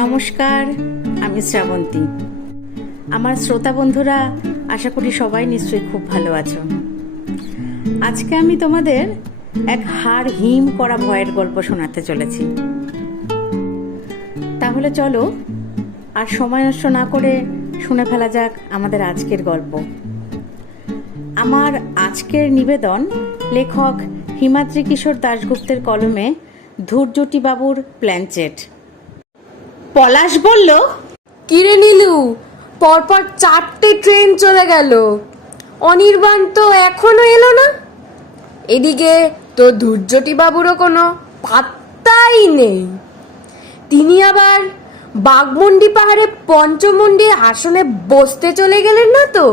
নমস্কার, আমি শ্রাবন্তী। আমার শ্রোতা বন্ধুরা, আশা করি সবাই নিশ্চয়ই খুব ভালো আছো। আজকে আমি তোমাদের এক হাড় হিম করা ভয়ের গল্প শোনাতে চলেছি। তাহলে চলো আর সময় নষ্ট না করে শুনে ফেলা যাক আমাদের আজকের গল্প। আমার আজকের নিবেদন লেখক হিমাদ্রি কিশোর দাশগুপ্তের কলমে ধূর্যটি বাবুর প্ল্যানচেট। পলাশ বলল, কিরে নীলু, পরপর 4টে ট্রেন চলে গেল, অনির্বাণ তো এখনো এলো না। এদিকে তো ধূর্যটি বাবুরও কোনো পাত্তাই নেই। তিনি আবার বাঘমুন্ডি পাহাড়ে পঞ্চমুন্ডির আসনে বসতে চলে গেলেন না তো?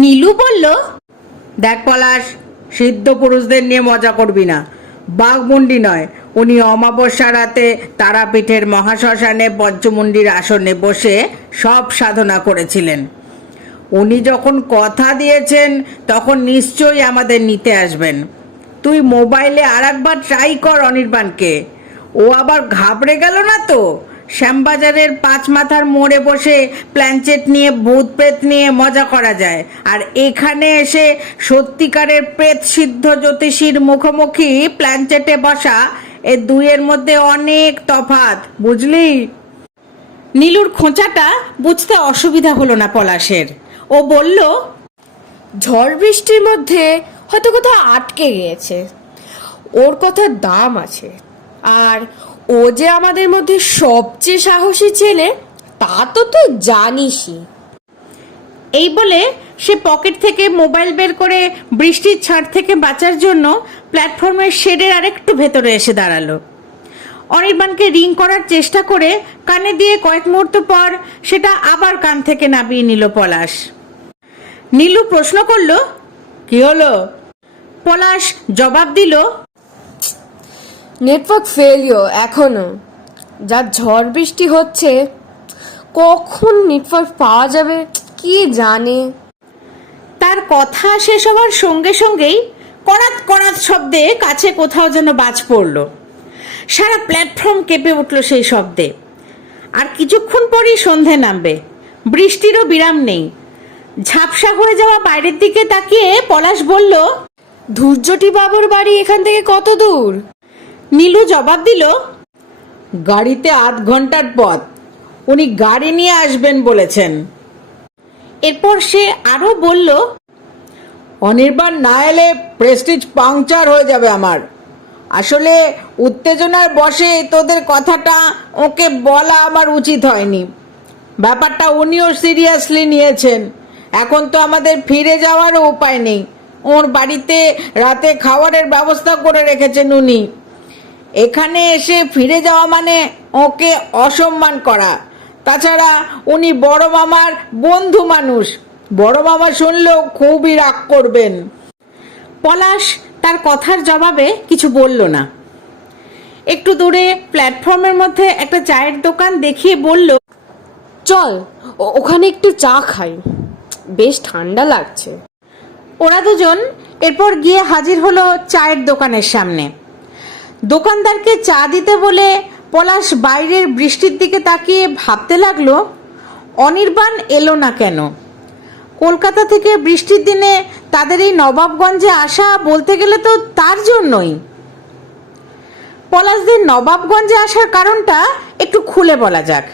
নীলু বলল, দেখ পলাশ, সিদ্ধ পুরুষদের নিয়ে মজা করবি না। বাঘমুন্ডি নয়, উনি অমাবস্যা রাতে তারাপীঠের মহাশ্মশানে পঞ্চমুন্ডির আসনে বসে সব সাধনা করেছিলেন। উনি যখন কথা দিয়েছেন তখন নিশ্চয়ই আমাদের নিতে আসবেন। তুই মোবাইলে আরেকবার ট্রাই কর অনির্বাণকে। ও আবার ঘাবড়ে গেল না তো? শ্যামবাজারের 5 মাথার মোড়ে বসে প্ল্যানচেট নিয়ে ভূত প্রেত নিয়ে মজা করা যায়, আর এখানে এসে সত্যিকারের প্রেত সিদ্ধ জ্যোতিষীর মুখোমুখি প্ল্যানচেটে বসা, এ দুইয়ের মধ্যে অনেক তফাৎ, বুঝলি? নীলুর খোঁচাটা বুঝতে অসুবিধা হলো না পলাশের। ও বলল, ঝড় বৃষ্টির মধ্যে হয়তো কোথাও আটকে গিয়েছে, ওর কথার দাম আছে। আর ও যে আমাদের মধ্যে সবচেয়ে সাহসী ছেলে, তা তো তুই জানিসই। এই বলে সে পকেট থেকে মোবাইল বের করে বৃষ্টির ছাড় থেকে বাঁচার জন্য প্ল্যাটফর্মের শেডের আরেকটু ভেতরে এসে দাঁড়ালো। অনির্বাণকে রিং করার চেষ্টা করে কানে দিয়ে কয়েক মুহূর্ত পর সেটা আবার কান থেকে নামিয়ে নিল পলাশ। নীলু প্রশ্ন করল, কি হলো? পলাশ জবাব দিল, নেটওয়ার্ক ফেলিওর এখনো। যা ঝড় বৃষ্টি হচ্ছে, কখন নেটওয়ার্ক পাওয়া যাবে কি জানে। তার কথা শেষ হওয়ার সঙ্গে সঙ্গেই কড়াত কড়াত শব্দে কাছে কোথাও যেন বাজ পড়ল। সারা প্ল্যাটফর্ম কেঁপে উঠল সেই শব্দে। আর কিছুক্ষণ পরই সন্ধে নামবে, বৃষ্টিরও বিরাম নেই। ঝাপসা হয়ে যাওয়া বাইরের দিকে তাকিয়ে পলাশ বলল, ধূর্যটি বাবুর বাড়ি এখান থেকে কত দূর? নীলু জবাব দিল, গাড়িতে আধ ঘন্টার পথ। উনি গাড়ি নিয়ে আসবেন বলেছেন। এরপর সে আরো বলল, অনির্বাণ না এলে প্রেস্টিজ পাংচার হয়ে যাবে আমার। আসলে উত্তেজনার বশে তোদের কথাটা ওকে বলা আমার উচিত হয়নি। ব্যাপারটা উনিও সিরিয়াসলি নিয়েছেন। এখন তো আমাদের ফিরে যাওয়ারও উপায় নেই। ওর বাড়িতে রাতে খাবারের ব্যবস্থা করে রেখেছেন উনি। এখানে এসে ফিরে যাওয়া মানে ওকে অসম্মান করা। তাছাড়া উনি বড় মামার বন্ধু মানুষ। বড় মামা শুনলেও খুবই রাগ করবেন। পলাশ তার কথার জবাবে কিছু বলল না। একটু দূরে প্ল্যাটফর্মের মধ্যে একটা চায়ের দোকান দেখিয়ে বলল, চল ওখানে একটু চা খাই, বেশ ঠান্ডা লাগছে। ওরা দুজন এরপর গিয়ে হাজির হলো চায়ের দোকানের সামনে। দোকানদারকে চা দিতে বলে পলাশ বাইরের বৃষ্টির দিকে তাকিয়ে ভাবতে লাগলো, অনির্বাণ এলো না কেন? কলকাতা থেকে বৃষ্টির দিনে তাদের এই নবাবগঞ্জে আসা বলতে গেলে তো তার জন্যই। পলাশদের নবাবগঞ্জে আসার কারণটা একটু খুলে বলা যাক।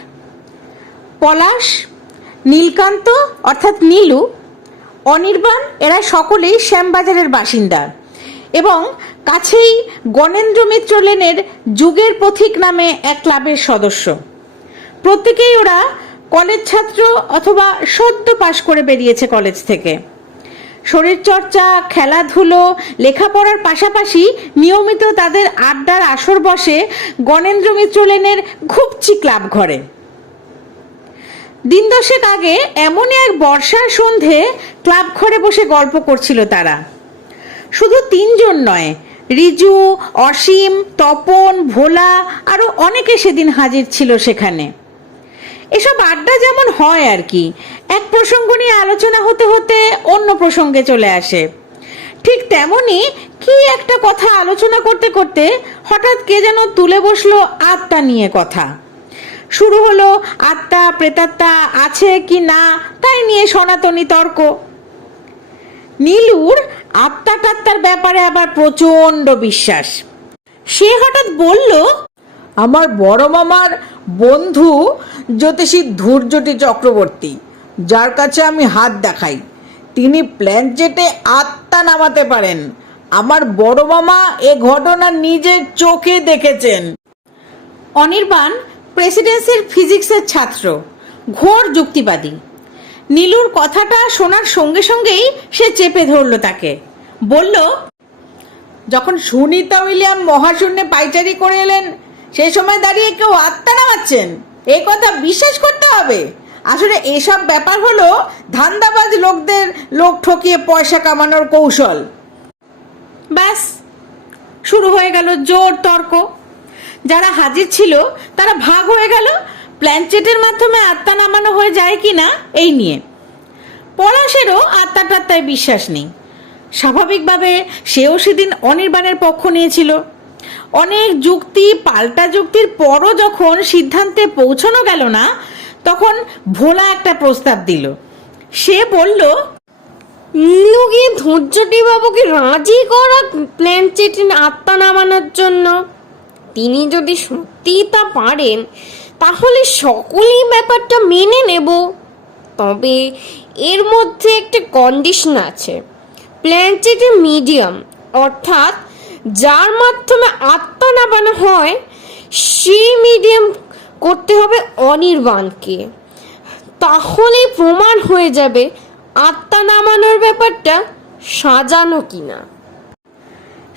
পলাশ, নীলকান্ত অর্থাৎ নীলু, অনির্বাণ এরা সকলেই শ্যামবাজারের বাসিন্দা এবং কাছেই গণেন্দ্র মিত্র লেনের যুগের পথিক নামে এক ক্লাবের সদস্য। প্রত্যেকেই ওরা কলেজ ছাত্র অথবা সদ্য পাশ করে বেরিয়েছে কলেজ থেকে। শরীরচর্চা, খেলাধুলো, লেখাপড়ার পাশাপাশি নিয়মিত তাদের আড্ডার আসর বসে গণেন্দ্র মিত্র লেনের ঘুপচি ক্লাব ঘরে। দিন 10 আগে এমনই এক বর্ষার সন্ধে ক্লাব ঘরে বসে গল্প করছিল তারা। শুধু 3 জন নয়, রিজু, অসীম, তপন, ভোলা আরো অনেকে সেদিন হাজির ছিল সেখানে। এসব আড্ডা যেমন হয় আর কি, এক প্রসঙ্গ নিয়ে আলোচনা হতে হতে অন্য প্রসঙ্গে চলে আসে। ঠিক তেমনি কি একটা কথা আলোচনা করতে করতে হঠাৎ কে যেন তুলে বসলো আত্মা নিয়ে কথা। শুরু হলো আত্মা প্রেতাত্মা আছে কি না তাই নিয়ে সনাতনী তর্ক। নীলুর আত্মা টাত্মার ব্যাপারে আবার প্রচন্ড বিশ্বাস। সে হঠাৎ বলল, আমার বড় মামার বন্ধু জ্যোতিষী ধূর্যটি চক্রবর্তী, যার কাছে আমি হাত দেখাই, তিনি প্ল্যানচেটে আত্মা নামাতে পারেন। আমার বড় মামা এ ঘটনা নিজের চোখে দেখেছেন। অনির্বাণ প্রেসিডেন্সির ফিজিক্সের ছাত্র, ঘোর যুক্তিবাদী। নীলুর কথাটা শোনার সঙ্গে সঙ্গেই সে চেপে ধরল তাকে। বলল, যখন সুনিতা উইলিয়াম মহাশূন্যে পাইচারি করে এলেন, সেই সময় দাঁড়িয়ে কেউ আত্মা নামাচ্ছেন, এ কথা বিশ্বাস করতে হবে? আসলে এসব ব্যাপার হলো ধান্দাবাজ লোকদের লোক ঠকিয়ে পয়সা কামানোর কৌশল। ব্যাস, শুরু হয়ে গেল জোর তর্ক। যারা হাজির ছিল তারা ভাগ হয়ে গেল প্ল্যানচেটের মাধ্যমে আত্মা নামানো হয়ে যায় কিনা এই নিয়ে। পলাশেরও আত্মা টাত্মায় বিশ্বাস নেই। স্বাভাবিকভাবে সেও সেদিন অনির্বাণের পক্ষ নিয়েছিল। অনেক যুক্তি পাল্টা যুক্তির পরও যখন সিদ্ধান্তে পৌঁছানো গেল না, তখন ভোলা একটা প্রস্তাব দিল। সে বলল, নীলু গিয়ে ধৈর্যটি বাবুকে রাজি করা প্ল্যানচেটে আত্মা নামানোর জন্য। তিনি যদি সত্যি তা পারেন তাহলে সকলেই ব্যাপারটা মেনে নেব। তবে এর মধ্যে একটা কন্ডিশন আছে। প্ল্যানচেটের মিডিয়াম, অর্থাৎ যার মাধ্যমে আত্মা নামানো হয়, সেই মিডিয়াম করতে হবে অনির্বাণকে। তাহলেই প্রমাণ হয়ে যাবে আত্মা নামানোর ব্যাপারটা সাজানো কিনা।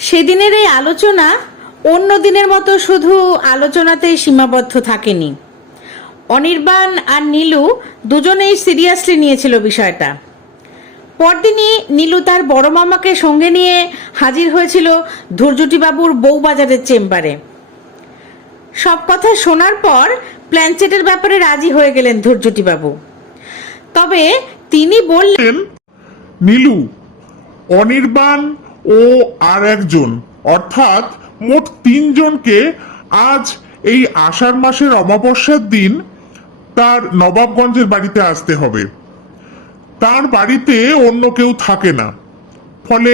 সেদিনের এই আলোচনা অন্য দিনের মতো শুধু আলোচনাতেই সীমাবদ্ধ থাকেনি। অনির্বাণ আর নীলু দুজনেই সিরিয়াসলি নিয়েছিল বিষয়টা। পরদিনই নীলু তার বড় মামাকে সঙ্গে নিয়ে হাজির হয়েছিল ধৈর্যটিবাবুর বউবাজারের চেম্বারে। সব কথা শোনার পর প্ল্যানচেটের ব্যাপারে রাজি হয়ে গেলেন ধৈর্যটিবাবু। তবে তিনি বললেন, নীলু, অনির্বাণ ও আর একজন, অর্থাৎ মোট 3 জনকে আজ এই আষাঢ় মাসের অমাবস্যার দিন তার নবাবগঞ্জের বাড়িতে আসতে হবে। তার বাড়িতে অন্য কেউ থাকে না, ফলে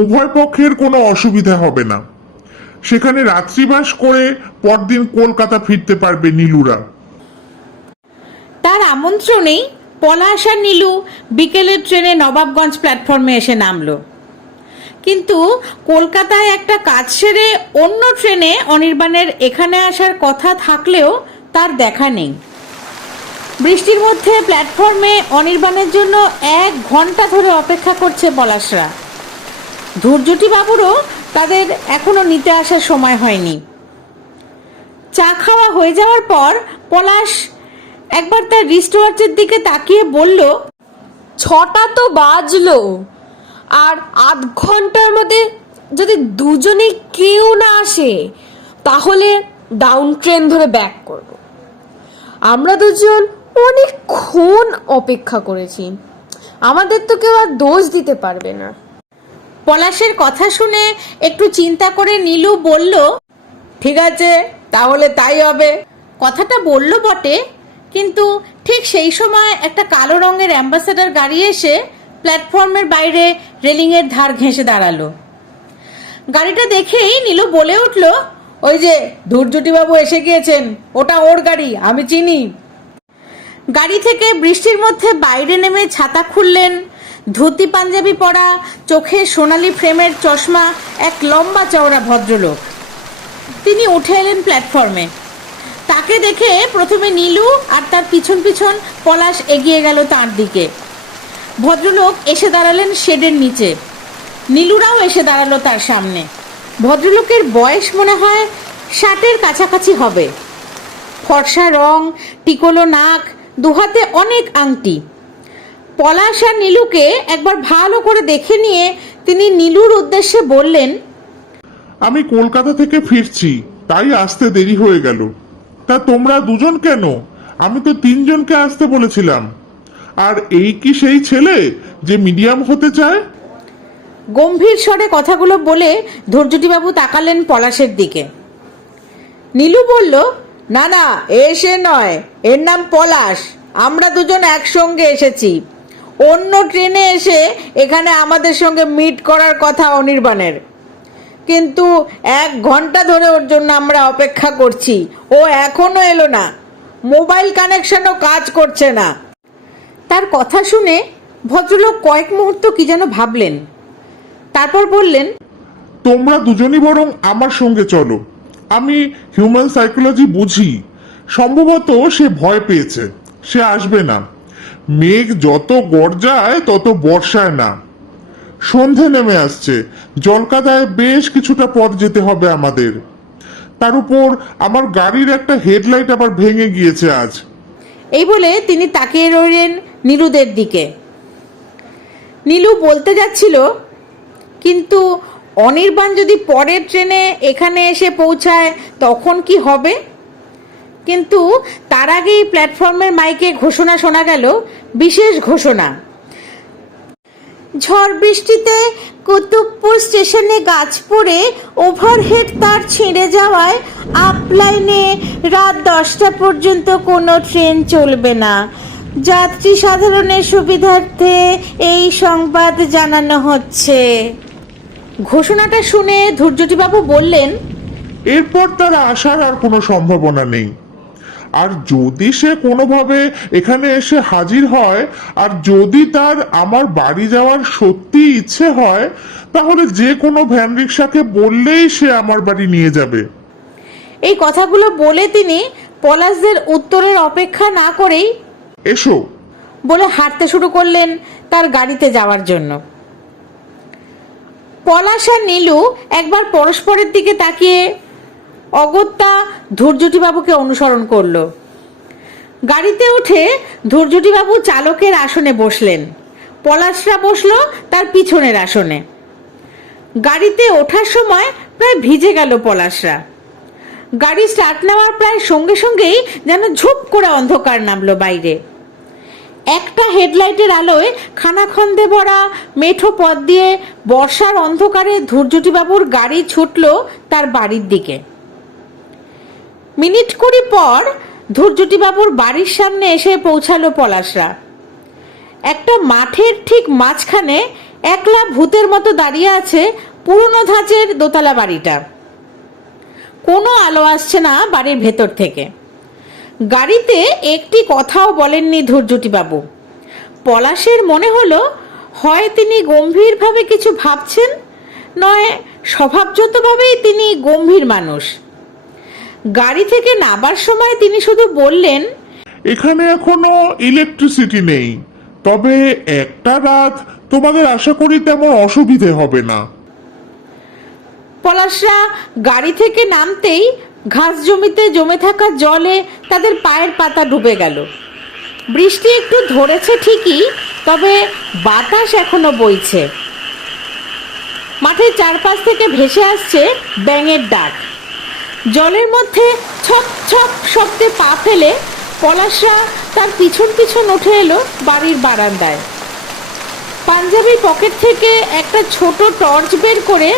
উভয় পক্ষের কোনো অসুবিধা হবে না। সেখানে রাত্রিবাস করে পরদিন কলকাতা ফিরতে পারবে নীলুরা। তার আমন্ত্রণেই পলাশ আর নীলু বিকেলের ট্রেনে নবাবগঞ্জ প্ল্যাটফর্মে এসে নামলো। কিন্তু কলকাতায় একটা কাজ সেরে অন্য ট্রেনে অনির্বাণের এখানে আসার কথা থাকলেও তার দেখা নেই। বৃষ্টির মধ্যে প্ল্যাটফর্মে অনির্বাণের জন্য 1 ঘন্টা ধরে অপেক্ষা করছে পলাশরা। ধৈর্যটিবাবুরও তাদের এখনো নিতে আসার সময় হয়নি। চা খাওয়া হয়ে যাওয়ার পর পলাশ একবার তার রিস্টওয়াচের দিকে তাকিয়ে বলল, 6টা তো বাজলো, আর আধ ঘন্টার মধ্যে যদি দুজনে কেউ না আসে তাহলে ডাউন ট্রেন ধরে ব্যাক করব। আমরা দুজন অনেকক্ষণ অপেক্ষা করেছি, আমাদের তো কেউ আর দোষ দিতে পারবে না। পলাশের কথা শুনে একটু চিন্তা করে নীলু বলল, ঠিক আছে, তাহলে তাই হবে। কথাটা বলল বটে, কিন্তু ঠিক সেই সময় একটা কালো রঙের অ্যাম্বাসেডর গাড়ি এসে প্ল্যাটফর্মের বাইরে রেলিংয়ের ধার ঘেঁষে দাঁড়ালো। গাড়িটা দেখেই নীলু বলে উঠল, ওই যে ধৈর্যটিবাবু এসে গিয়েছেন, ওটা ওর গাড়ি, আমি চিনি। গাড়ি থেকে বৃষ্টির মধ্যে বাইরে নেমে ছাতা খুললেন ধুতি পাঞ্জাবি পরা, চোখে সোনালি ফ্রেমের চশমা এক লম্বা চওড়া ভদ্রলোক। তিনি উঠে এলেন প্ল্যাটফর্মে। তাকে দেখে প্রথমে নীলু আর তার পিছন পিছন পলাশ এগিয়ে গেল তার দিকে। ভদ্রলোক এসে দাঁড়ালেন শেডের নিচে। নীলুরাও এসে দাঁড়ালো তার সামনে। ভদ্রলোকের বয়স মনে হয় 60-এর কাছাকাছি হবে। ফর্সা রং, টিকলো নাক, দুহাতে অনেক আংটি। পলাশ আর নীলুকে একবার ভালো করে দেখে নিয়ে তিনি নীলুর উদ্দেশ্যে বললেন, আমি কলকাতা থেকে ফিরছি, তাই আসতে দেরি হয়ে গেল। তা তোমরা দুজন কেন? আমি তো 3 জনকে আসতে বলেছিলাম। আর এই কি সেই ছেলে যে মিডিয়াম হতে চায়? গম্ভীর স্বরে কথাগুলো বলে ধৈর্যটিবাবু তাকালেন পলাশের দিকে। নীলু বলল, না না, এসে নয়, এর নাম পলাশ। আমরা দুজন একসঙ্গে এসেছি। অন্য ট্রেনে এসে এখানে আমাদের সঙ্গে মিট করার কথা অনির্বাণের, কিন্তু 1 ঘন্টা ধরে ওর জন্য আমরা অপেক্ষা করছি। ও এখনো এলো না, মোবাইল কানেকশনও কাজ করছে না। তার কথা শুনে ভদ্রলোক কয়েক মুহূর্ত কি যেন ভাবলেন, তারপর বললেন, তোমরা দুজনই বরং আমার সঙ্গে চলো। আমি হিউম্যান সাইকোলজি বুঝি। সম্ভবত সে ভয় পেয়েছে, সে আসবে না। মেঘ যত গর্জায় তত বর্ষায় না। সন্ধে নেমে আসছে, জলকাদায় বেশ কিছুটা পথ যেতে হবে আমাদের। তার উপর আমার গাড়ির একটা হেডলাইট আবার ভেঙে গিয়েছে আজ। এই বলে তিনি তাকিয়ে রইলেন নীলুদের দিকে। নীলু বলতে যাচ্ছিল, কিন্তু অনির্বাণ যদি পরের ট্রেনে এখানে এসে পৌঁছায় তখন কি হবে? কিন্তু তার আগেই প্ল্যাটফর্মের মাইকে ঘোষণা শোনা গেল, বিশেষ ঘোষণা। ঝড় বৃষ্টিতে কুতুবপুর স্টেশনে গাছ পড়ে ওভারহেড তার ছিঁড়ে যাওয়ায় আপ লাইনে রাত 10টা পর্যন্ত কোনো ট্রেন চলবে না। যাত্রী সাধারণের সুবিধার্থে এই সংবাদ জানানো হচ্ছে। ঘোষণাটা শুনে ধৈর্যটিবাবু বললেন, এরপর তার আসার আর কোনো সম্ভাবনা নেই। আর যদি সে কোনোভাবে এখানে এসে হাজির হয়, আর যদি তার আমার বাড়ি যাওয়ার সত্যি ইচ্ছে হয়, তাহলে যে কোনো ভ্যান রিক্সাকে বললেই সে আমার বাড়ি নিয়ে যাবে। এই কথাগুলো বলে তিনি পলাশদের উত্তরের অপেক্ষা না করেই এসো বলে হাঁটতে শুরু করলেন তার গাড়িতে যাওয়ার জন্য। পলাশ আর নীলু একবার পরস্পরের দিকে তাকিয়ে অগত্যা ধৈর্যটিবাবুকে অনুসরণ করলো। গাড়িতে উঠে ধৈর্যটিবাবু চালকের আসনে বসলেন, পলাশরা বসলো তার পিছনের আসনে। গাড়িতে ওঠার সময় প্রায় ভিজে গেল পলাশরা। গাড়ি স্টার্ট নেওয়ার প্রায় সঙ্গে সঙ্গেই যেন ঝুপ করে অন্ধকার নামলো বাইরে। একটা হেডলাইটের আলোয় খানাখন্দে ভরা মেঠো পথ দিয়ে বর্ষার অন্ধকারে ধৈর্যটিবাবুর গাড়ি ছুটল তার বাড়ির দিকে। মিনিট 20 পর ধৈর্যটিবাবুর বাড়ির সামনে এসে পৌঁছালো পলাশরা। একটা মাঠের ঠিক মাঝখানে একলা ভূতের মতো দাঁড়িয়ে আছে পুরনো ধাঁচের দোতলা বাড়িটা। কোনো আলো আসছে না বাড়ির ভেতর থেকে। গাড়িতে একটি কথাও বলেননি ধৈর্যটিবাবু। পলাশের মনে হলো হয় তিনি গম্ভীরভাবে কিছু ভাবছেন, নয় স্বভাবজতভাবেই তিনি গম্ভীর মানুষ। গাড়ি থেকে নামার সময় তিনি শুধু বললেন, এখানে এখনো ইলেকট্রিসিটি নেই, তবে একটা রাত তোমাদের আশা করি তেমন অসুবিধে হবে না। পলাশরা গাড়ি থেকে নামতেই ঘাস জমিতে জমে থাকা জলে তাদের পায়ের পাতা ডুবে গেল। বৃষ্টি একটু ধরেছে ঠিকই, তবে বাতাস এখনো বইছে। মাঠের চারপাশ থেকে ভেসে আসছে ব্যাঙের ডাক। জলের মধ্যে ছপ ছপ শব্দে পা ফেলে পলাশরা তার পিছন পিছন উঠে এলো বাড়ির বারান্দায়। পাঞ্জাবির পকেট থেকে একটা ছোট টর্চ বের করে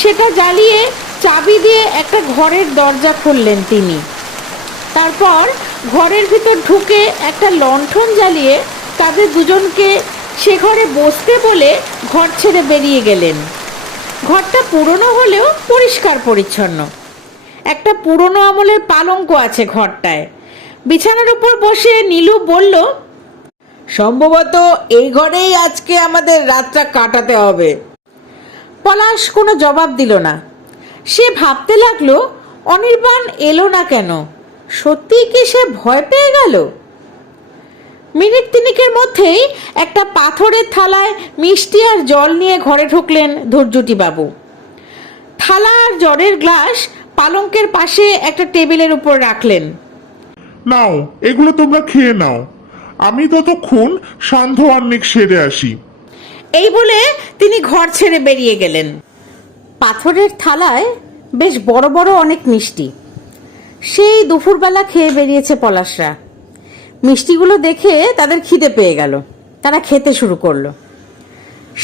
সেটা জ্বালিয়ে চাবি দিয়ে একটা ঘরের দরজা খুললেন তিনি। তারপর ঘরের ভিতর ঢুকে একটা লণ্ঠন জ্বালিয়ে তাদের দুজনকে সে ঘরে বসতে বলে ঘর ছেড়ে বেরিয়ে গেলেন। ঘরটা পুরনো হলেও পরিষ্কার পরিচ্ছন্ন। একটা পুরনো আমলের পালঙ্ক আছে ঘরটায়। বিছানার উপর বসে নীলু বলল, সম্ভবত এই ঘরেই আজকে আমাদের রাতটা কাটাতে হবে। পলাশ কোনো জবাব দিল না। সে ভাবতে লাগলো, অনির্বাণ এলো না কেন? সত্যিই কি সে ভয় পেয়ে গেল? মিনিট 3 মধ্যেই একটা পাথরের থালায় মিষ্টি আর জল নিয়ে ঘরে ঢুকলেন ধৈর্যটিবাবু। থালা আর জলের গ্লাস পালঙ্কের পাশে একটা টেবিলের উপর রাখলেন। নাও, এগুলো তোমরা খেয়ে নাও, আমি ততক্ষণ সান্ধ্য আহ্নিক সেরে আসি। এই বলে তিনি ঘর ছেড়ে বেরিয়ে গেলেন। পাথরের থালায় বেশ বড় বড় অনেক মিষ্টি। সেই দুপুরবেলা খেয়ে বেরিয়েছে পলাশরা। মিষ্টিগুলো দেখে তাদের খিদে পেয়ে গেল। তারা খেতে শুরু করলো।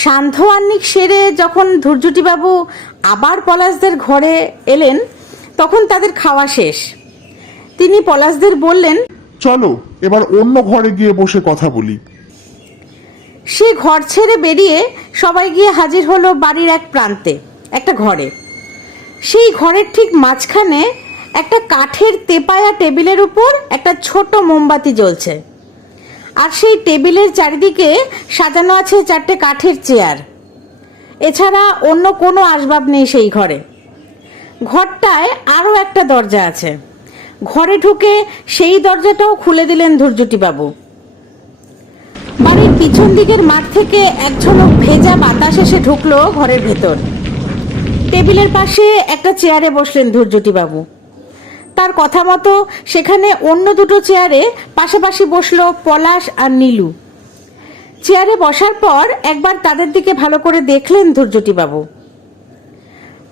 সান্ধ্য আহ্নিক সেরে যখন ধৈর্যটিবাবু আবার পলাশদের ঘরে এলেন, তখন তাদের খাওয়া শেষ। তিনি পলাশদের বললেন, চলো এবার অন্য ঘরে গিয়ে বসে কথা বলি। সে ঘর ছেড়ে বেরিয়ে সবাই গিয়ে হাজির হলো বাড়ির এক প্রান্তে একটা ঘরে। সেই ঘরের ঠিক মাঝখানে একটা কাঠের তেপায়া টেবিলের উপর একটা ছোট মোমবাতি জ্বলছে, আর সেই টেবিলের চারিদিকে সাজানো আছে 4টে কাঠের চেয়ার। এছাড়া অন্য কোনো আসবাব নেই সেই ঘরে। ঘরটায় আরও একটা দরজা আছে। ঘরে ঢুকে সেই দরজাটাও খুলে দিলেন ধৈর্যটিবাবু। বাড়ির পিছন দিকের মাঠ থেকে এক ঝলক ভেজা বাতাস এসে ঢুকলো ঘরের ভেতর। টেবিলের পাশে একটা চেয়ারে বসলেন ধৈর্যটিবাবু। তার কথা মতো সেখানে অন্য দুটো চেয়ারে পাশাপাশি বসলো পলাশ আর নীলু। চেয়ারে বসার পর একবার তাদের দিকে ভালো করে দেখলেন ধৈর্যটিবাবু।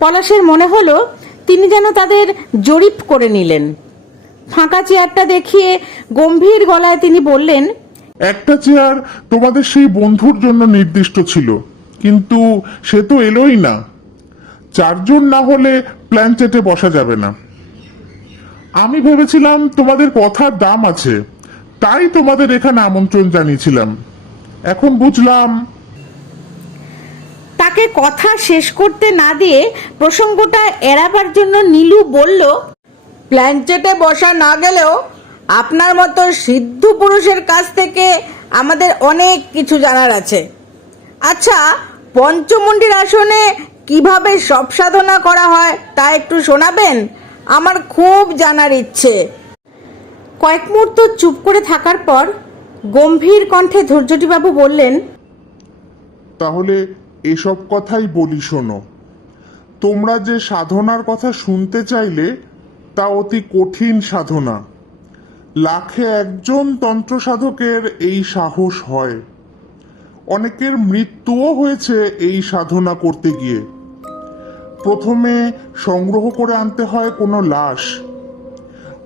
পলাশের মনে হলো তিনি যেন তাদের জরিপ করে নিলেন। ফাঁকা চেয়ারটা দেখিয়ে গম্ভীর গলায় তিনি বললেন, একটা চেয়ার তোমাদের সেই বন্ধুর জন্য নির্দিষ্ট ছিল, কিন্তু সে তো এলোই না। 4 জন না হলে প্ল্যানচেটে বসা যাবে না। আমি ভেবেছিলাম তোমাদের কথার দাম আছে, তাই তোমাদের এখানে আমন্ত্রণ জানিয়েছিলাম। এখন বুঝলাম। তাকে কথা শেষ করতে না দিয়ে প্রসঙ্গটা এড়াবার জন্য নীলু বলল, প্ল্যানচেটে বসা না গেলেও আপনার মতো সিদ্ধ পুরুষের কাছ থেকে আমাদের অনেক কিছু জানার আছে। আচ্ছা, পঞ্চমুণ্ডির আসনে কিভাবে সব সাধনা করা হয় তা একটু শোনাবেন? আমার খুব জানার ইচ্ছে। কয়েক মুহূর্ত চুপ করে থাকার পর গম্ভীর কণ্ঠে ধৈর্যটিবাবু বললেন, তাহলে এসব কথাই বলি শোনো। তোমরা যে সাধনার কথা শুনতে চাইলে তা অতি কঠিন সাধনা। লাখে একজন তন্ত্র সাধকের এই সাহস হয়। অনেকের মৃত্যুও হয়েছে এই সাধনা করতে গিয়ে। প্রথমে সংগ্রহ করে আনতে হয় কোনো লাশ।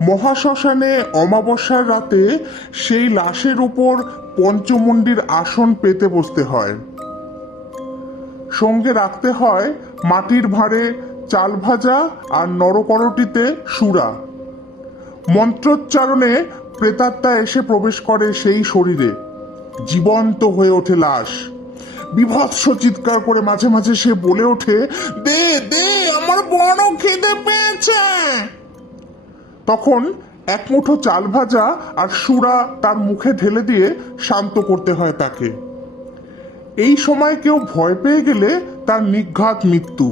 মহাশ্মশানে অমাবস্যার রাতে সেই লাশের উপর পঞ্চমুণ্ডির আসন পেতে বসতে হয়। সঙ্গে রাখতে হয় মাটির ভাঁড়ে চাল ভাজা আর নরকরটিতে সুরা। মন্ত্রোচ্চারণে প্রেতাত্মা এসে প্রবেশ করে সেই শরীরে। জীবন্ত হয়ে ওঠে লাশ। বিভৎস চিৎকার করে মাঝে মাঝে সে বলে ওঠে, দে দে, আমার বড় খিদে পেয়েছে। তখন এক মুঠো চাল ভাজা আর সুরা তার মুখে ঢেলে দিয়ে শান্ত করতে হয় তাকে। এই সময় কেউ ভয় পেয়ে গেলে তার নিঘাত মৃত্যু।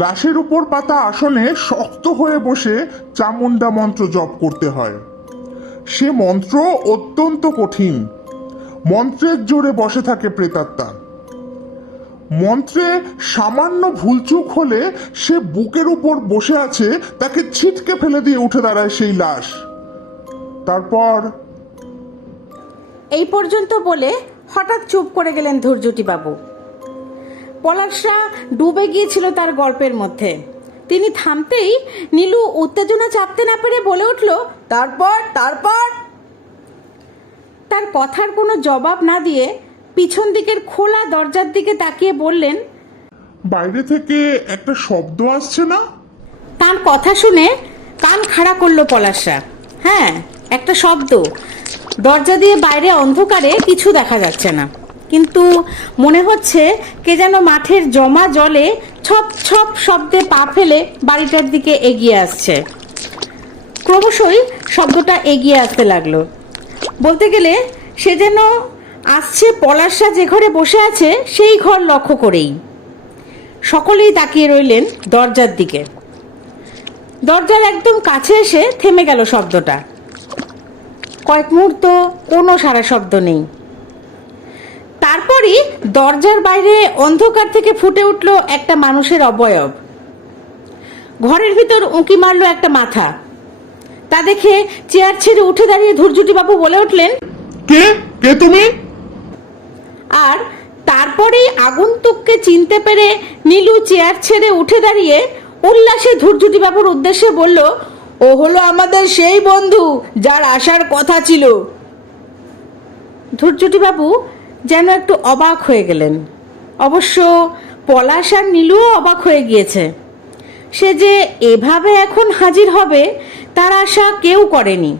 লাশের উপর পাতা আসনে শক্ত হয়ে বসে চামুন্ডা মন্ত্র জপ করতে হয়। সে মন্ত্র অত্যন্ত কঠিন। মন্ত্রের জোরে বসে থাকে প্রেতাত্মা। মন্ত্রে সামান্য ভুলচুক হলে সে বুকের উপর বসে আছে, তাকে ছিটকে ফেলে দিয়ে উঠে দাঁড়ায় সেই লাশ। তারপর এই পর্যন্ত বলে হঠাৎ চুপ করে গেলেন ধৈর্যটিবাবু। পলাশরা ডুবে গিয়েছিল তার গল্পের মধ্যে। তিনি থামতেই নীলু উত্তেজনা চাপতে না পেরে বলে উঠল, তারপর তারপর তার কথার কোনো জবাব না দিয়ে পিছন দিকের খোলা দরজার দিকে তাকিয়ে বললেন, বাইরে থেকে একটা শব্দ আসছে না? তার কথা শুনে কান খাড়া করলো পলাশরা। হ্যাঁ, একটা শব্দ। দরজা দিয়ে বাইরে অন্ধকারে কিছু দেখা যাচ্ছে না, কিন্তু মনে হচ্ছে কে যেন মাঠের জমা জলে ছপ ছপ শব্দে পা ফেলে বাড়িটার দিকে এগিয়ে আসছে। ক্রমশই শব্দটা এগিয়ে আসতে লাগলো। বলতে গেলে সে যেন আসছে পলাশরা যে ঘরে বসে আছে সেই ঘর লক্ষ্য করেই। সকলেই তাকিয়ে রইলেন দরজার দিকে। দরজার একদম কাছে এসে থেমে গেল শব্দটা। কয়েক মুহূর্ত কোনো সারা শব্দ নেই। তারপরই দরজার বাইরে অন্ধকার থেকে ফুটে উঠল একটা মানুষের অবয়ব। ঘরের ভিতর উঁকি মারল একটা মাথা। তা দেখে চেয়ার ছেড়ে উঠে দাঁড়িয়ে ধৈর্যটিবাবু বলে উঠলেন, কে কে তুমি? আর তারপরেই আগন্তুককে চিনতে পেরে নীলু চেয়ার ছেড়ে উঠে দাঁড়িয়ে উল্লাসে ধৈর্যটিবাবুর উদ্দেশ্যে বলল, ও হলো আমাদের সেই বন্ধু যার আসার কথা ছিল। ধৈর্যটিবাবু যেন একটু অবাক হয়ে গেলেন। অবশ্য পলাশ আর নীলুও অবাক হয়ে গিয়েছে। সে যে এভাবে এখন হাজির হবে তার আশা কেউ করেনি।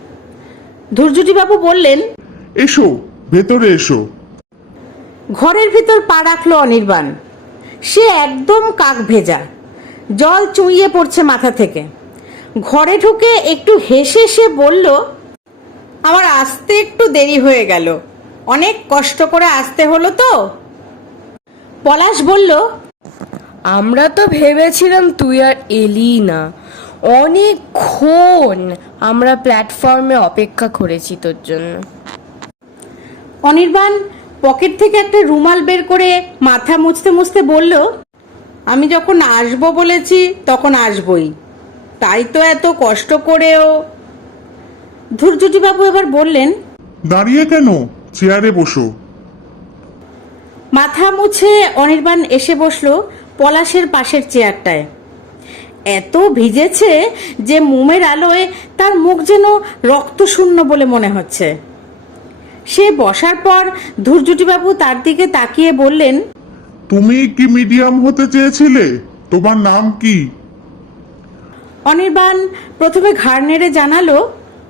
ধৈর্যটিবাবু বললেন, এসো, ভেতরে এসো। ঘরের ভিতর পা রাখলো অনির্বাণ। সে একদম কাক ভেজা, জল চুঁইয়ে পড়ছে মাথা থেকে। ঘরে ঢুকে একটু হেসে সে বলল, আমার আসতে একটু দেরি হয়ে গেল, অনেক কষ্ট করে আসতে হলো তো। পলাশ বলল, আমরা তো ভেবেছিলাম তুই আর এলি না। অনেকক্ষণ আমরা প্ল্যাটফর্মে অপেক্ষা করেছি তোর জন্য। অনির্বাণ পকেট থেকে একটা রুমাল বের করে মাথা মুছতে মুছতে বলল, আমি যখন আসবো বলেছি তখন আসবই, তাই তো এত কষ্ট করেও। ধৈর্যটিবাবু এবার বললেন, দাঁড়িয়ে কেন, চেয়ারে বসো। মাথা মুছে অনির্বাণ এসে বসলো পলাশের পাশের চেয়ারটায়। এত ভিজেছে যে মোমের আলোয় তার মুখ যেন রক্তশূন্য বলে মনে হচ্ছে। সে বসার পর ধৈর্যটিবাবু তার দিকে তাকিয়ে বললেন, তুমি কি মিডিয়াম হতে চেয়েছিলে? তোমার নাম কি? অনির্বাণ প্রথমে ঘাড় নেড়ে জানালো,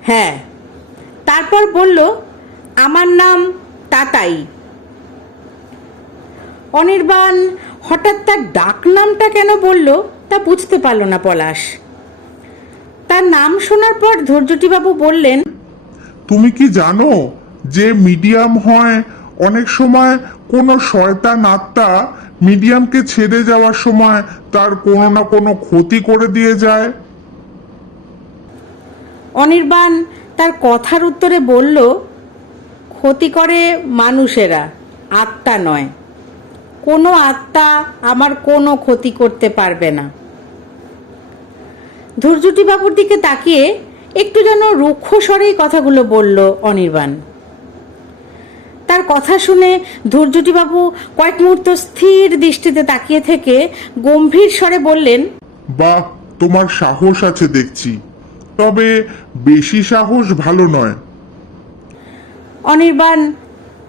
হ্যাঁ। তারপর বলল, আমার নাম তাতাই। অনির্বাণ হঠাৎ তার ডাক নামটা কেন বলল তা বুঝতে পারল না পলাশ। তার নাম শোনার পর ধৈর্যটিবাবু বললেন, তুমি কি জানো যে মিডিয়াম হয় অনেক সময় কোনো শয়তান আত্মা মিডিয়ামকে ছেড়ে যাওয়ার সময় তার কোনো না কোনো ক্ষতি করে দিয়ে যায়? অনির্বাণ তার কথার উত্তরে বলল, ক্ষতি করে মানুষেরা, আত্মা নয়। কোনো আত্মা আমার কোনো ক্ষতি করতে পারবে না। ধৈর্যটিবাবুর দিকে তাকিয়ে একটু যেন রুক্ষ স্বরেই কথাগুলো বলল অনির্বাণ। তার কথা শুনে ধৈর্যটিবাবু কয়েক মুহূর্ত স্থির দৃষ্টিতে তাকিয়ে থেকে গম্ভীর স্বরে বললেন, বাহ, তোমার সাহস আছে দেখছি, তবে বেশি সাহস ভালো নয়। অনির্বাণ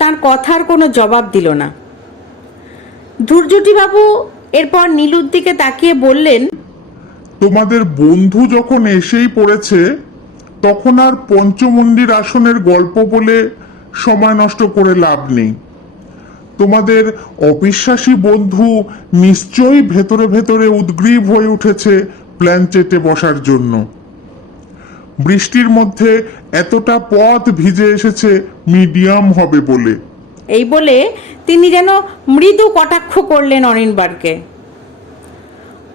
তার কথার কোনো জবাব দিল না। ধৈর্যটিবাবু এরপর নীলুর দিকে তাকিয়ে বললেন, তোমাদের বন্ধু যখন এসেই পড়েছে তখন আর পঞ্চমন্দির আসনের গল্প বলে সময় নষ্ট করে লাভ নেই। তোমাদের অবিশ্বাসী বন্ধু নিশ্চয়ই ভেতরে ভেতরে উদ্গ্রীব হয়ে উঠেছে প্ল্যানচেটে বসার জন্য। বৃষ্টির মধ্যে এতটা পথ ভিজে এসেছে মিডিয়াম হবে বলে। এই বলে তিনি যেন মৃদু কটাক্ষ করলেন অনির্বাণকে।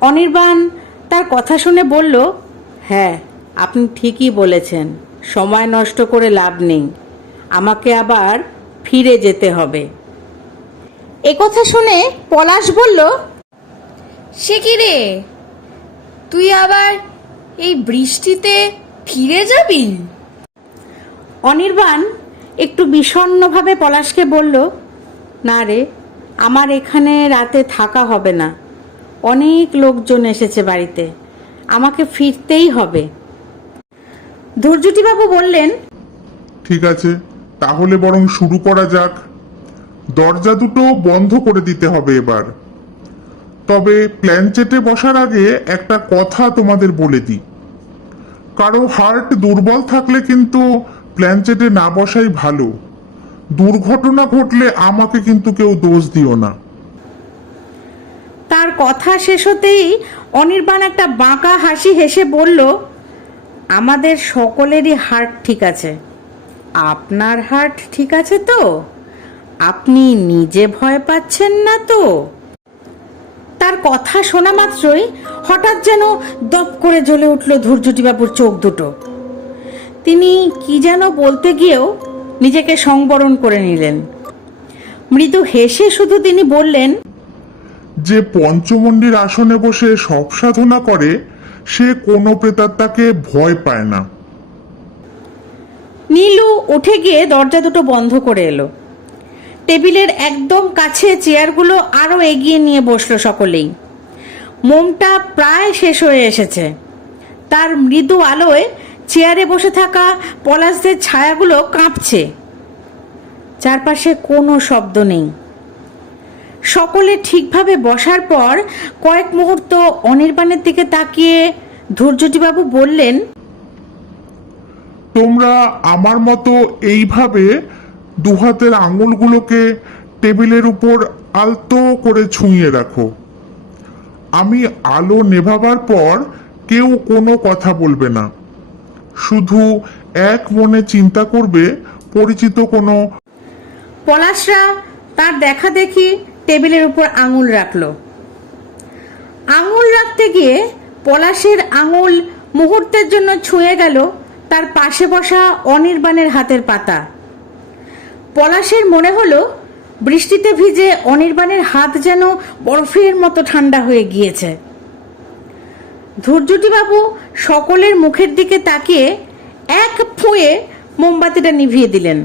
অনির্বাণ তার কথা শুনে বলল, হ্যাঁ, আপনি ঠিকই বলেছেন, সময় নষ্ট করে লাভ নেই, আমাকে আবার ফিরে যেতে হবে। কথা শুনে পলাশ বলল, সে কি রে, তুই আবার এই বৃষ্টিতে ফিরে যাবি? অনির্বাণ একটু বিষণ্ণভাবে পলাশকে বলল, না রে, আমার এখানে রাতে থাকা হবে না, অনেক লোকজন এসেছে বাড়িতে, আমাকে ফিরতেই হবে। ধৈর্যটিবাবু বললেন, ঠিক আছে, তাহলে বরং শুরু করা যাক। দরজা দুটো বন্ধ করে দিতে হবে এবার। তবে প্ল্যানচেটে বসার আগে একটা কথা তোমাদের বলে দিই, কারো হার্ট দুর্বল থাকলে কিন্তু প্ল্যানচেটে না বসাই ভালো। দুর্ঘটনা ঘটলে আমাকে কিন্তু কেউ দোষ দিও না। তার কথা শেষ হতেই অনির্বাণ একটা বাঁকা হাসি হেসে বলল, আমাদের সকলেরই হার্ট ঠিক আছে, আপনার হার্ট ঠিক আছে তো? আপনি নিজে ভয় পাচ্ছেন না তো? তার কথা শোনা মাত্রই হঠাৎ যেন দপ করে জ্বলে উঠল ধৈর্যটিবাবুর চোখ দুটো। তিনি কি যেন বলতে গিয়েও নিজেকে সংবরণ করে নিলেন। মৃদু হেসে শুধু তিনি বললেন, যে পঞ্চমন্ডির আসনে বসে সব সাধনা করে সে কোনো প্রেতাত্মাকে ভয় পায় না। নীলু উঠে গিয়ে দরজা দুটো বন্ধ করে এলো। টেবিলের একদম কাছে চেয়ারগুলো আরো এগিয়ে নিয়ে বসলো সকলেই। মোমটা প্রায় শেষ হয়ে এসেছে। তার মৃদু আলোয় চেয়ারে বসে থাকা পলাশদের ছায়াগুলো কাঁপছে। চারপাশে কোনো শব্দ নেই। সকলে ঠিকভাবে বসার পর কয়েক মুহূর্ত অনির্বাণের দিকে তাকিয়ে ধৈর্যটিবাবু বললেন, তোমরা আমার মতো এইভাবে দুহাতের আঙুলগুলোকে টেবিলের উপর আলতো করে ছুঁয়ে রাখো। আমি আলো নেভাবার পর কেউ কোনো কথা বলবে না, শুধু এক মনে চিন্তা করবে পরিচিত কোনো। পলাশরা তার দেখা দেখি টেবিলের উপর আঙুল রাখলো। আঙুল রাখতে গিয়ে পলাশের আঙুল মুহূর্তের জন্য ছুঁয়ে গেল তার পাশে বসা অনির্বাণের হাতের পাতা। পলাশের মনে হলো বৃষ্টিতে ভিজে অনির্বাণের হাত যেন বরফের মতো ঠান্ডা হয়ে গিয়েছে। ধৈর্যটিবাবু সকলের মুখের দিকে তাকিয়ে এক ফুঁয়ে মোমবাতিটা নিভিয়ে দিলেন।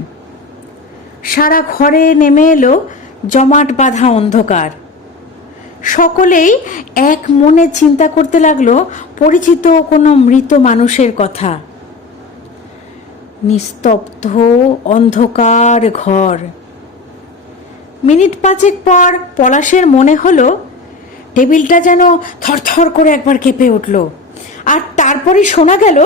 সারা ঘরে নেমে এলো জমাট বাঁধা অন্ধকার। সকলেই এক মনে চিন্তা করতে লাগলো পরিচিত কোনো মৃত মানুষের কথা। নিস্তব্ধ অন্ধকার ঘর। মিনিট পাঁচেক পর পলাশের মনে হলো টেবিলটা যেন থরথর করে একবার কেঁপে উঠল। আর তারপরে শোনা গেল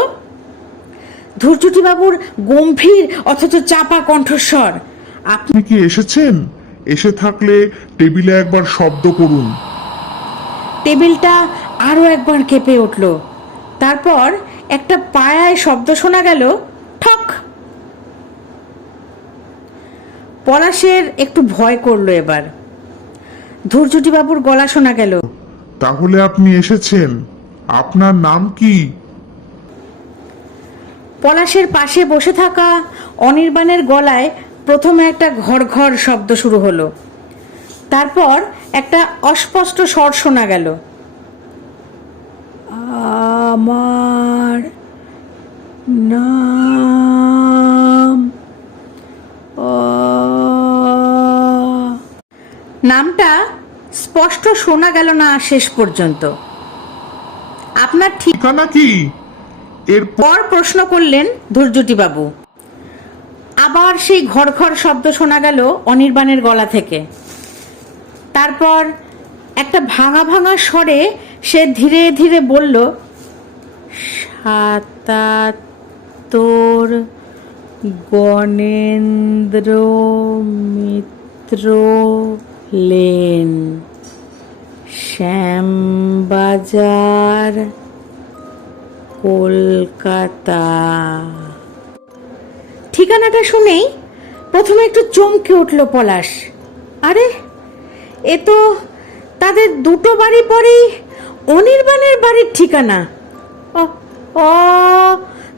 ধৈর্যটিবাবুর গম্ভীর অথচ চাপা কণ্ঠস্বর, আপনি কি এসেছেন? এসে থাকলে টেবিলে একবার শব্দ করুন। টেবিলটা আরো একবার কেঁপে উঠল। তারপর একটা পায়ায় শব্দ শোনা গেল, ঠক। পলাশের একটু ভয় করলো। এবার ধৈর্যটিবাবুর গলা শোনা গেল, তাহলে আপনি এসেছেন, আপনার নাম কি? পলাশের পাশে বসে থাকা অনির্বাণের গলায় প্রথমে একটা ঘর ঘর শব্দ শুরু হলো। তারপর একটা অস্পষ্ট স্বর শোনা গেল, আমার নাম। নামটা স্পষ্ট শোনা গেল না শেষ পর্যন্ত। আপনার ঠিকানা কি? এরপর প্রশ্ন করলেন ধৈর্যটিবাবু। আবার সেই ঘর ঘর শব্দ শোনা গেল অনির্বাণের গলা থেকে। তারপর একটা ভাঙা ভাঙা স্বরে সে ধীরে ধীরে বলল, ৭৭ গণেন্দ্র মিত্র লেন, শ্যামবাজার, কলকাতা। ঠিকানাটা শুনেই প্রথমে একটু চমকে উঠল পলাশ। আরে, এ তো তাদের দুটো বাড়ি পরেই অনির্বাণের বাড়ির ঠিকানা। ও,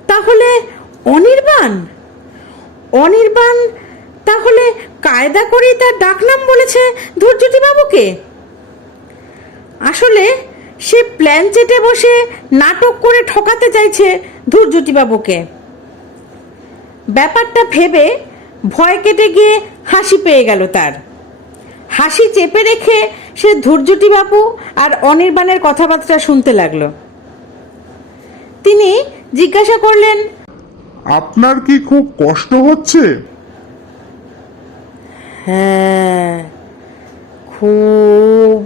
তাহলে অনির্বাণ অনির্বাণ তাহলে কায়দা করেই তার ডাকনাম বলেছে ধৈর্যটিবাবুকে। আসলে সে প্ল্যান চেটে বসে নাটক করে ঠকাতে চাইছে ধৈর্যটিবাবুকে। ব্যাপারটা ভেবে ভয় কেটে গিয়ে হাসি পেয়ে গেল তার। হাসি চেপে রেখে সে ধৈর্যটিবাবু আর অনির্বাণের কথাবার্তা শুনতে লাগলো। তিনি জিজ্ঞাসা করলেন, আপনার কি খুব কষ্ট হচ্ছে? হ্যাঁ, খুব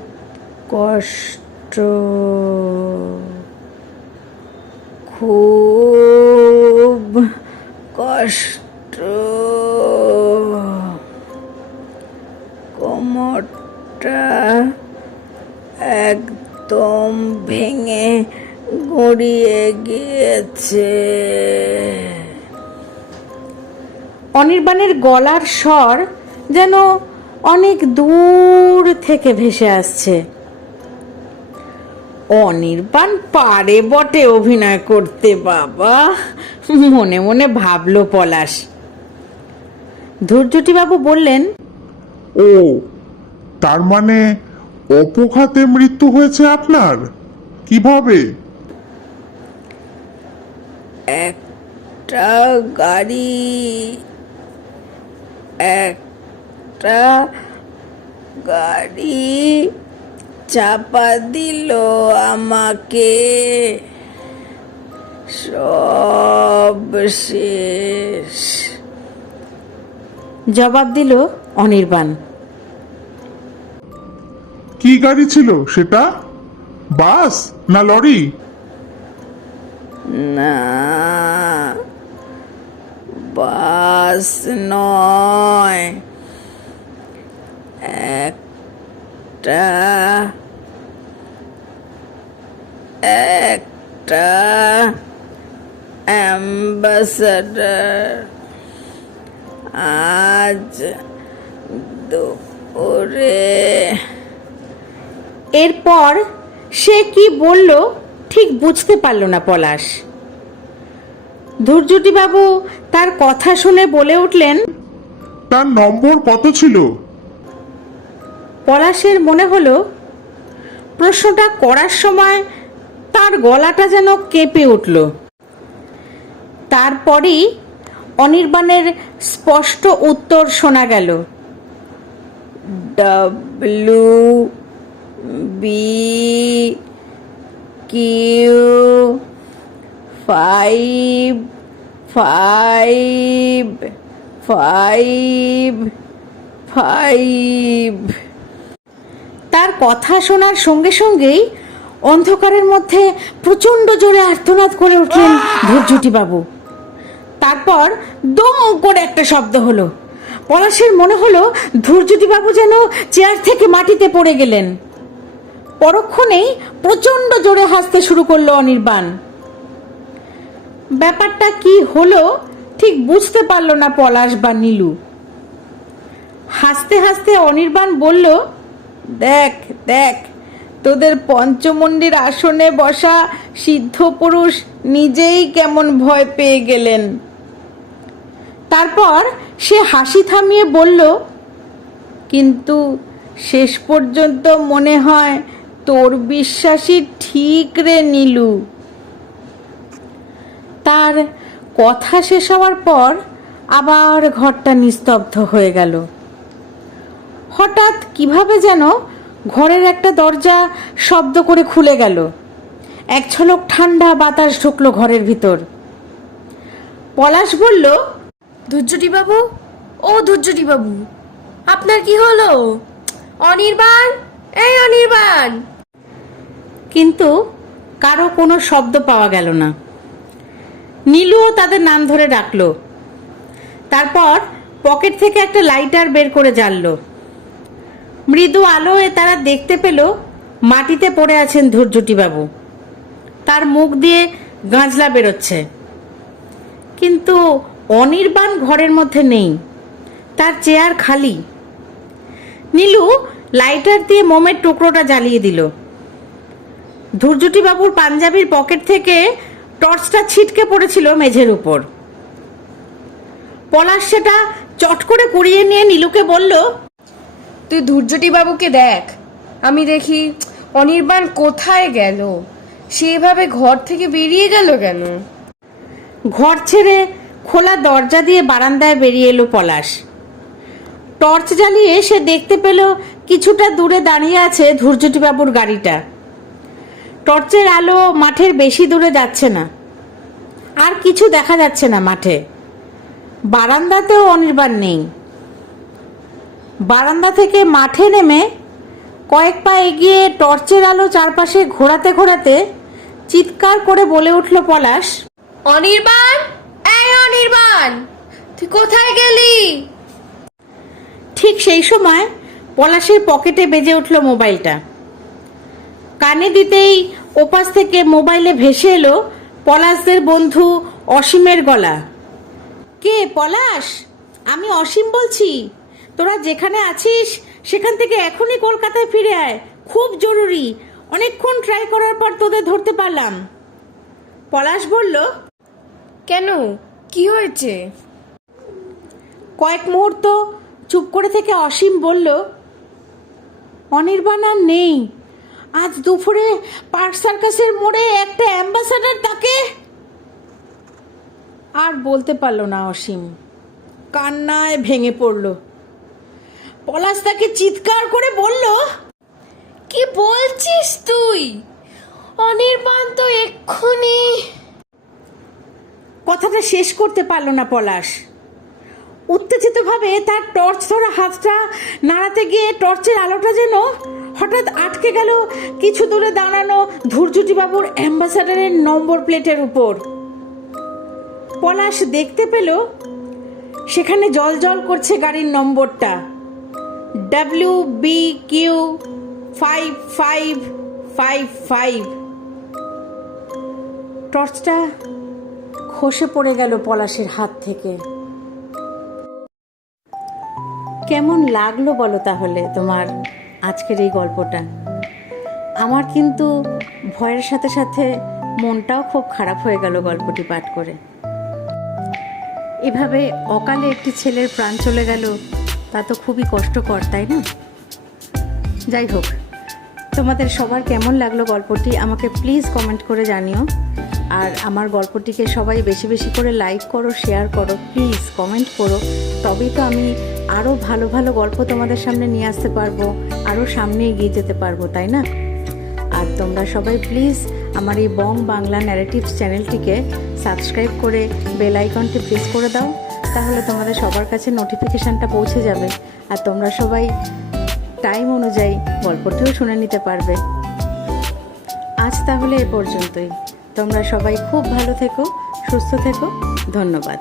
কষ্ট, খুব কষ্ট। কোমরটা একদম ভেঙে গড়িয়ে গিয়েছে। অনির্বাণের গলার স্বর যেন অনেক দূর থেকে ভেসে আসছে। অনির্বাণ পারে বটে অভিনয় করতে বাবা, মনে মনে ভাবলো পলাশ। ধৈর্যটিবাবু বললেন, ও, তার মানে অপঘাতে মৃত্যু হয়েছে আপনার? কিভাবে? একটা গাড়ি চাপা দিল আমাকে, সব শেষ, জবাব দিল অনির্বাণ। কি গাড়ি ছিল সেটা? বাস না লরি? না, বাস নয়, একটা একটা অ্যাম্বাসাডার। আজ দুপুরে। এরপর সে কি বলল ঠিক বুঝতে পারল না পলাশ। ধূর্যটিবাবু তার কথা শুনে বলে উঠলেন, তার নম্বর কত ছিল? পলাশের মনে হলো প্রশ্নটা করার সময় তার গলাটা যেন কেঁপে উঠল। তারপরেই অনির্বাণের স্পষ্ট উত্তর শোনা গেল, WQ55555। তার কথা শোনার সঙ্গে সঙ্গেই অন্ধকারের মধ্যে প্রচণ্ড জোরে আর্তনাদ করে উঠলেন ধূর্যটিবাবু। তারপর দম করে একটা শব্দ হলো। পলাশের মনে হলো ধূর্যটিবাবু যেন চেয়ার থেকে মাটিতে পড়ে গেলেন। পরক্ষণেই প্রচণ্ড জোরে হাসতে শুরু করলো অনির্বাণ। ব্যাপারটা কি হলো ঠিক বুঝতে পারল না পলাশ বা নীলু। হাসতে হাসতে অনির্বাণ বলল, দেখ দেখ, তোদের পঞ্চমন্ডির আসনে বসা সিদ্ধ পুরুষ নিজেই কেমন ভয় পেয়ে গেলেন। তারপর সে হাসি থামিয়ে বলল, কিন্তু শেষ পর্যন্ত মনে হয় তোর বিশ্বাসই ঠিক রে নীলু। তার কথা শেষ হওয়ার পর আবার ঘরটা নিস্তব্ধ হয়ে গেল। হঠাৎ কিভাবে যেন ঘরের একটা দরজা শব্দ করে খুলে গেল। এক ঝলক ঠান্ডা বাতাস ঢুকলো ঘরের ভিতর। পলাশ বলল, ধূর্যটিবাবু, ও ধূর্যটিবাবু, আপনার কি হলো? অনির্বাণ, এই অনির্বাণ। কিন্তু কারো কোনো শব্দ পাওয়া গেল না। নীলুও তাদের নাম ধরে ডাকলো। তারপর পকেট থেকে একটা লাইটার বের করে জ্বাললো। মৃদু আলোয় তারা দেখতে পেল মাটিতে পড়ে আছেন ধূর্যটিবাবু। তার মুখ দিয়ে গাঁজলা বেরোচ্ছে, কিন্তু অনির্বাণ ঘরের মধ্যে নেই, তার চেয়ার খালি। নীলু লাইটার দিয়ে মোমের টুকরোটা জ্বালিয়ে দিল। ধূর্যটিবাবুর পাঞ্জাবির পকেট থেকে টর্চটা ছিটকে পড়েছিল মেঝের উপর। পলাশ সেটা চট করে কুড়িয়ে নিয়ে নীলুকে বলল, তুই ধূর্যটিবাবুকে দেখ, আমি দেখি অনির্বাণ কোথায় গেল। সেভাবে ঘর থেকে বেরিয়ে গেল কেন? ঘর ছেড়ে খোলা দরজা দিয়ে বারান্দায় বেরিয়ে এলো পলাশ। টর্চ জ্বালিয়ে সে দেখতে পেল কিছুটা দূরে দাঁড়িয়ে আছে ধূর্যটিবাবুর গাড়িটা। টর্চের আলো মাঠের বেশি দূরে যাচ্ছে না, আর কিছু দেখা যাচ্ছে না মাঠে। বারান্দাতেও অনির্বাণ নেই। বারান্দা থেকে মাঠে নেমে কয়েক পা এগিয়ে টর্চের আলো চারপাশে ঘোরাতে ঘোরাতে চিৎকার করে বলে উঠল পলাশ, অনির্বাণ, এই অনির্বাণ, তুই কোথায় গেলি? ঠিক সেই সময় পলাশের পকেটে বেজে উঠল মোবাইলটা। কানে দিতেই ওপাশ থেকে মোবাইলে ভেসে এলো পলাশদের বন্ধু অসীমের গলা। কে পলাশ? আমি অসীম বলছি। তোরা যেখানে আছিস সেখান থেকে এখনই কলকাতায় ফিরে আয়, খুব জরুরি। অনেকক্ষণ ট্রাই করার পর তোদের ধরতে পারলাম। পলাশ বলল, কেন, কি হয়েছে? কয়েক মুহূর্ত চুপ করে থেকে অসীম বলল, অনির্বাণ আর নেই। আজ দুপুরে পার্ক সার্কাসের মোড়ে একটা অ্যাম্বাসাডার তাকে। আর বলতে পারল না অসীম, কান্নায় ভেঙে পড়ল। পলাশ তাকে চিৎকার করে বলল, কি বলছিস তুই? অনির্বাণ তো এক্ষুনি। কথাটা শেষ করতে পারল না পলাশ। উত্তেজিতভাবে তার টর্চ ধরা হাতটা নাড়াতে গিয়ে টর্চের আলোটা যেন হঠাৎ আটকে গেল কিছু দূরে দাঁড়ানো ধূর্যটিবাবুর অ্যাম্বাসাডারের নম্বর প্লেটের উপর। পলাশ দেখতে পেল সেখানে জল করছে গাড়ির নম্বরটা, WBQ5555। টর্চটা খসে পড়ে গেল পলাশের হাত থেকে। কেমন লাগলো বলো তাহলে তোমার আজকের এই গল্পটা? আমার কিন্তু ভয়ের সাথে সাথে মনটাও খুব খারাপ হয়ে গেল গল্পটি পাঠ করে। এভাবে অকালে একটি ছেলের প্রাণ চলে গেল, তা তো খুবই কষ্টকর, তাই না? যাই হোক, তোমাদের সবার কেমন লাগলো গল্পটি আমাকে প্লিজ কমেন্ট করে জানিও। আর আমার গল্পটিকে সবাই বেশি বেশি করে লাইক করো, শেয়ার করো, প্লিজ কমেন্ট করো, তবেই তো আমি আরও ভালো ভালো গল্প তোমাদের সামনে নিয়ে আসতে পারবো, আরও সামনে এগিয়ে যেতে পারবো, তাই না? আর তোমরা সবাই প্লিজ আমার এই বং বাংলা ন্যারেটিভস চ্যানেলটিকে সাবস্ক্রাইব করে বেল আইকনটি প্রেস করে দাও, তাহলে তোমাদের সবার কাছে নোটিফিকেশানটা পৌঁছে যাবে আর তোমরা সবাই টাইম অনুযায়ী গল্পটিও শুনে নিতে পারবে। আজ তাহলে এ পর্যন্তই। তোমরা সবাই খুব ভালো থেকো, সুস্থ থেকো। ধন্যবাদ।